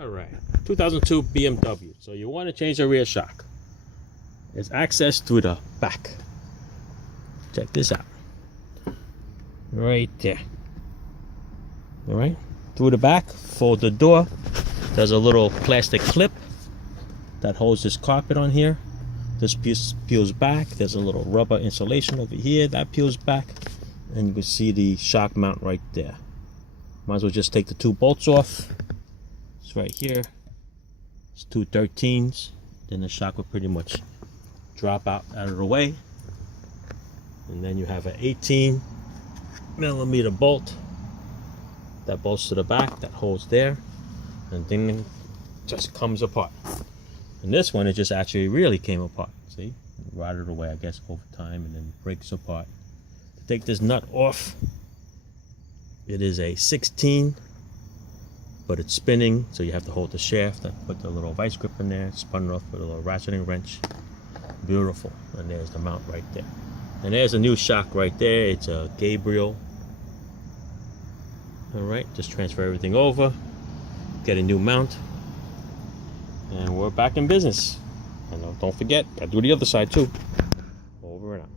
All right, 2002 BMW. So you want to change the rear shock. There's access through the back. Check this out. Right there. All right, through the back, fold the door. There's a little plastic clip that holds this carpet on here. This piece peels back. There's a little rubber insulation over here that peels back, and you can see the shock mount right there. Might as well just take the two bolts off. It's right here. It's two 13s. Then the shock will pretty much drop out of the way. And then you have an 18mm bolt that bolts to the back, that holds there, and then it just comes apart. And this one, it just actually really came apart. See, it rotted away, I guess, over time, and then breaks apart. To take this nut off, it is a 16, but it's spinning, so you have to hold the shaft. I put the little vice grip in there, spun it off with a little ratcheting wrench. Beautiful. And there's the mount right there. And there's a new shock right there. It's a Gabriel. All right, just transfer everything over, get a new mount, and we're back in business. And don't forget, gotta do the other side too. Over and out.